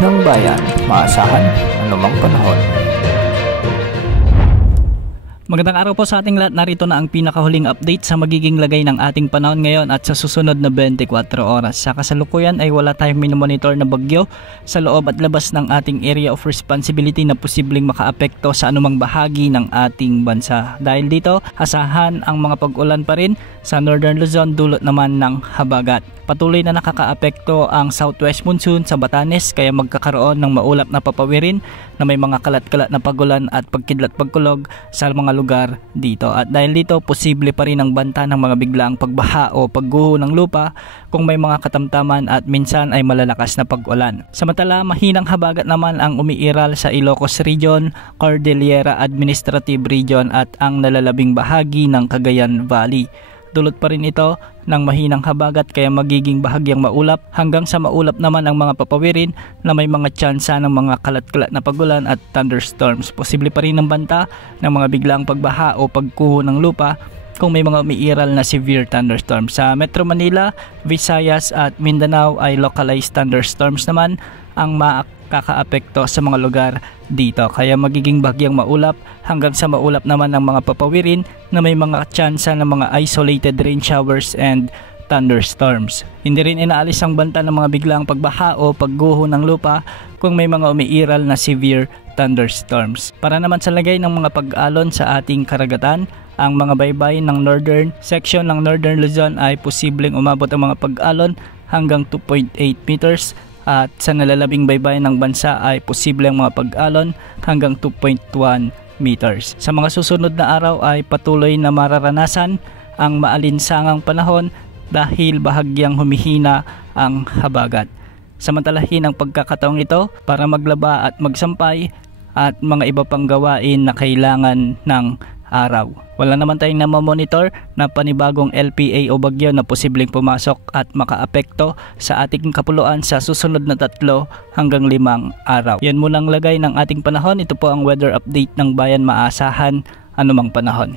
ng bayan, maasahan anumang panahon. Magandang araw po sa ating lahat. Narito na ang pinakahuling update sa magiging lagay ng ating panahon ngayon at sa susunod na 24 oras. Sa kasalukuyan ay wala tayong minomonitor na bagyo sa loob at labas ng ating area of responsibility na posibleng makaapekto sa anumang bahagi ng ating bansa. Dahil dito, asahan ang mga pag-ulan pa rin sa Northern Luzon dulot naman ng habagat. Patuloy na nakakaapekto ang southwest monsoon sa Batanes kaya magkakaroon ng maulap na papawirin na may mga kalat-kalat na pagulan at pagkidlat-pagkulog sa mga lugar dito. At dahil dito, posible pa rin ang banta ng mga biglaang pagbaha o pagguho ng lupa kung may mga katamtaman at minsan ay malalakas na pag-ulan. Samantala, mahinang habagat naman ang umiiral sa Ilocos Region, Cordillera Administrative Region at ang nalalabing bahagi ng Cagayan Valley. Dulot pa rin ito ng mahinang habagat kaya magiging bahagyang maulap hanggang sa maulap naman ang mga papawirin na may mga tsansa ng mga kalat-kalat na pagulan at thunderstorms. Posible pa rin ang banta ng mga biglaang pagbaha o pagkuho ng lupa kung may mga umiiral na severe thunderstorms. Sa Metro Manila, Visayas at Mindanao ay localized thunderstorms naman ang makakaapekto sa mga lugar dito. Kaya magiging bagyang maulap hanggang sa maulap naman ang mga papawirin na may mga tsansa ng mga isolated rain showers and thunderstorms. Hindi rin inaalis ang banta ng mga biglaang pagbaha o pagguho ng lupa kung may mga umiiral na severe thunderstorms. Para naman sa lagay ng mga pag-alon sa ating karagatan, ang mga baybay ng northern section ng Northern Luzon ay posibleng umabot ang mga pag-alon hanggang 2.8 meters at sa nalalabing baybayin ng bansa ay posibleng mga pag-alon hanggang 2.1 meters. Sa mga susunod na araw ay patuloy na mararanasan ang maalinsangang panahon dahil bahagyang humihina ang habagat. Samantalahin ang pagkakataong ito para maglaba at magsampay at mga iba pang gawain na kailangan ng araw. Wala naman tayong namamonitor na panibagong LPA o bagyo na posibleng pumasok at makaapekto sa ating kapuluan sa susunod na 3 hanggang 5 araw. Yan munang lagay ng ating panahon. Ito po ang weather update ng bayan, maasahan anumang panahon.